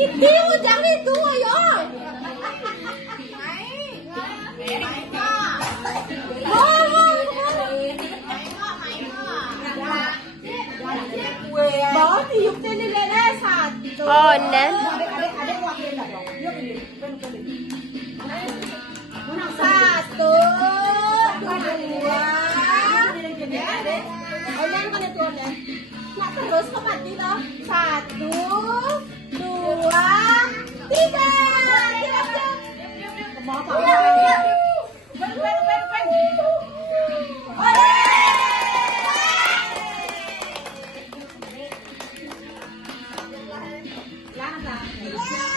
Hindi mo jangan itu ayo. Bawa tiup nila na satu. Oh, na. Satu, dua. Ulan ka na to, ulan. Terus kapan dito? Satu, dua, tiga. Jangan